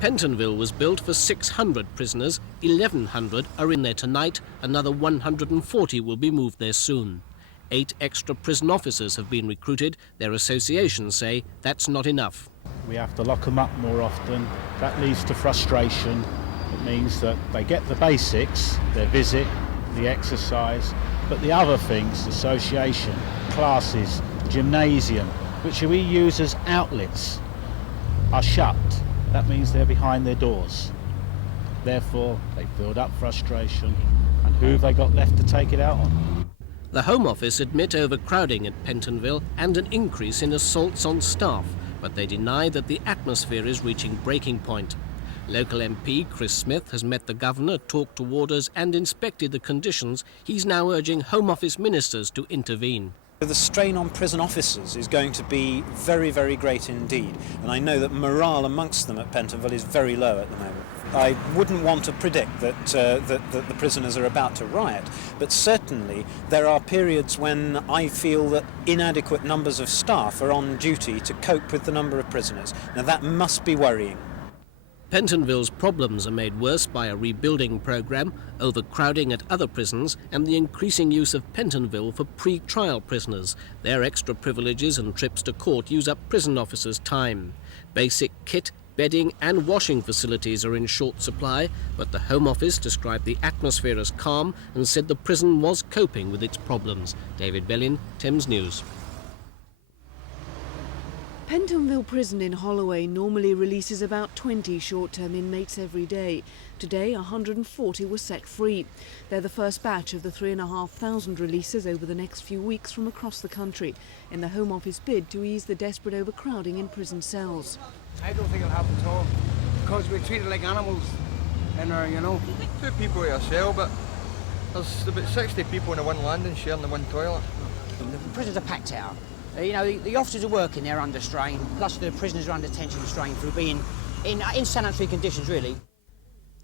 Pentonville was built for 600 prisoners, 1,100 are in there tonight, another 140 will be moved there soon. 8 extra prison officers have been recruited. Their associations say that's not enough. We have to lock them up more often. That leads to frustration. It means that they get the basics, their visit, the exercise, but the other things, association, classes, gymnasium, which we use as outlets, are shut. That means they're behind their doors. Therefore, they build up frustration, and who have they got left to take it out on? The Home Office admit overcrowding at Pentonville and an increase in assaults on staff, but they deny that the atmosphere is reaching breaking point. Local MP Chris Smith has met the Governor, talked to warders and inspected the conditions. He's now urging Home Office ministers to intervene. The strain on prison officers is going to be very, very great indeed, and I know that morale amongst them at Pentonville is very low at the moment. I wouldn't want to predict that the prisoners are about to riot, but certainly there are periods when I feel that inadequate numbers of staff are on duty to cope with the number of prisoners. Now that must be worrying. Pentonville's problems are made worse by a rebuilding programme, overcrowding at other prisons and the increasing use of Pentonville for pre-trial prisoners. Their extra privileges and trips to court use up prison officers' time. Basic kit, bedding and washing facilities are in short supply, but the Home Office described the atmosphere as calm and said the prison was coping with its problems. David Bellin, Thames News. Pentonville Prison in Holloway normally releases about 20 short-term inmates every day. Today, 140 were set free. They're the first batch of the 3,500 releases over the next few weeks from across the country in the Home Office bid to ease the desperate overcrowding in prison cells. I don't think it'll happen at all, because we're treated like animals in there, you know. 2 people in a cell, but there's about 60 people in the one landing sharing the one toilet. The prisons are packed out. You know, the officers are working there under strain, plus the prisoners are under tension and strain through being in sanitary conditions, really.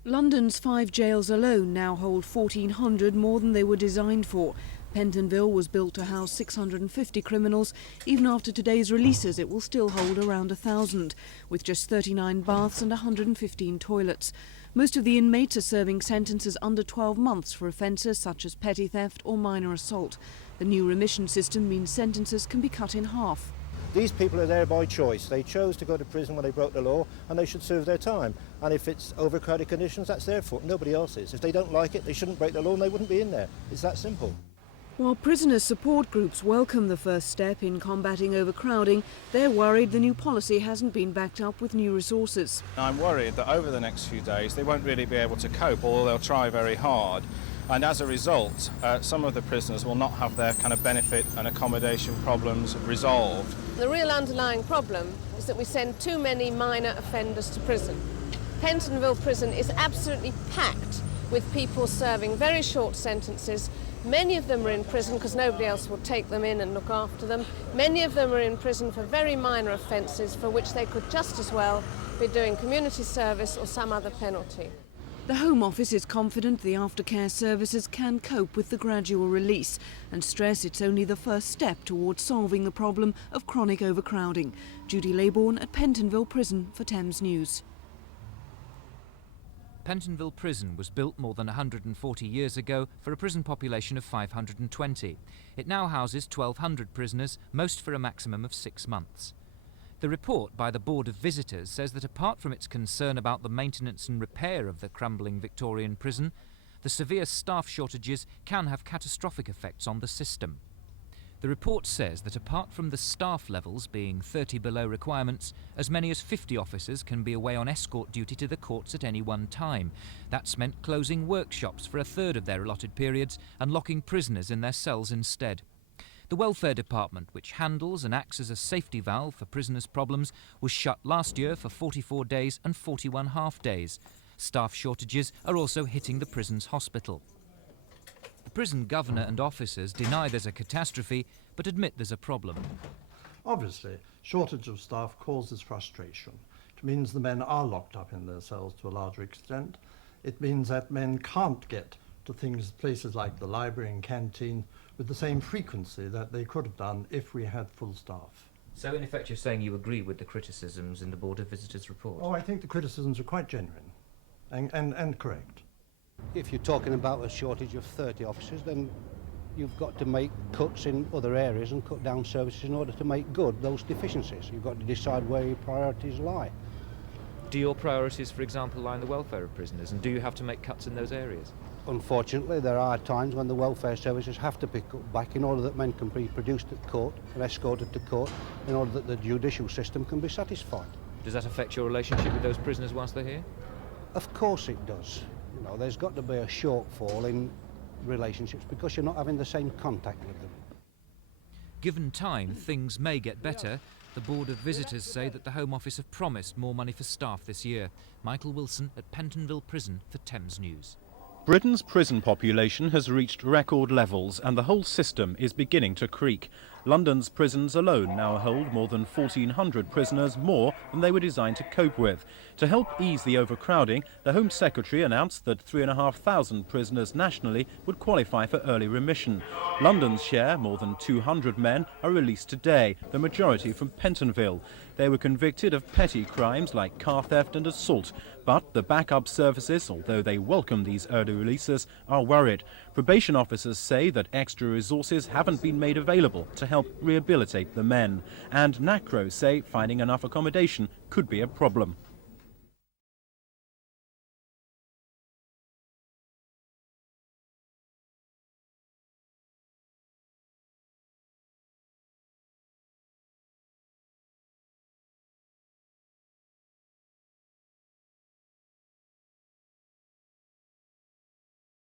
London's 5 jails alone now hold 1,400 more than they were designed for. Pentonville was built to house 650 criminals. Even after today's releases, it will still hold around 1,000, with just 39 baths and 115 toilets. Most of the inmates are serving sentences under 12 months for offences such as petty theft or minor assault. The new remission system means sentences can be cut in half. These people are there by choice. They chose to go to prison when they broke the law, and they should serve their time. And if it's overcrowded conditions, that's their fault. Nobody else's. If they don't like it, they shouldn't break the law and they wouldn't be in there. It's that simple. While prisoners' support groups welcome the first step in combating overcrowding, they're worried the new policy hasn't been backed up with new resources. I'm worried that over the next few days they won't really be able to cope, although they'll try very hard. And as a result, some of the prisoners will not have their kind of benefit and accommodation problems resolved. The real underlying problem is that we send too many minor offenders to prison. Pentonville Prison is absolutely packed with people serving very short sentences. Many of them are in prison because nobody else will take them in and look after them. Many of them are in prison for very minor offences for which they could just as well be doing community service or some other penalty. The Home Office is confident the aftercare services can cope with the gradual release and stress it's only the first step towards solving the problem of chronic overcrowding. Judy Laybourne at Pentonville Prison for Thames News. Pentonville Prison was built more than 140 years ago for a prison population of 520. It now houses 1,200 prisoners, most for a maximum of 6 months. The report by the Board of Visitors says that apart from its concern about the maintenance and repair of the crumbling Victorian prison, the severe staff shortages can have catastrophic effects on the system. The report says that apart from the staff levels being 30 below requirements, as many as 50 officers can be away on escort duty to the courts at any one time. That's meant closing workshops for a third of their allotted periods and locking prisoners in their cells instead. The Welfare Department, which handles and acts as a safety valve for prisoners' problems, was shut last year for 44 days and 41 half days. Staff shortages are also hitting the prison's hospital. The prison governor and officers deny there's a catastrophe, but admit there's a problem. Obviously, shortage of staff causes frustration. It means the men are locked up in their cells to a larger extent. It means that men can't get to places like the library and canteen with the same frequency that they could have done if we had full staff. So in effect you're saying you agree with the criticisms in the Board of Visitors report? Oh, I think the criticisms are quite genuine and correct. If you're talking about a shortage of 30 officers, then you've got to make cuts in other areas and cut down services in order to make good those deficiencies. You've got to decide where your priorities lie. Do your priorities, for example, lie in the welfare of prisoners, and do you have to make cuts in those areas? Unfortunately, there are times when the welfare services have to be cut back in order that men can be produced at court and escorted to court in order that the judicial system can be satisfied. Does that affect your relationship with those prisoners whilst they're here? Of course it does. You know, there's got to be a shortfall in relationships because you're not having the same contact with them. Given time, things may get better. The Board of Visitors say that the Home Office have promised more money for staff this year. Michael Wilson at Pentonville Prison for Thames News. Britain's prison population has reached record levels and the whole system is beginning to creak. London's prisons alone now hold more than 1,400 prisoners more than they were designed to cope with. To help ease the overcrowding, the Home Secretary announced that 3,500 prisoners nationally would qualify for early remission. London's share, more than 200 men, are released today, the majority from Pentonville. They were convicted of petty crimes like car theft and assault. But the backup services, although they welcome these early releases, are worried. Probation officers say that extra resources haven't been made available to help rehabilitate the men. And NACRO say finding enough accommodation could be a problem.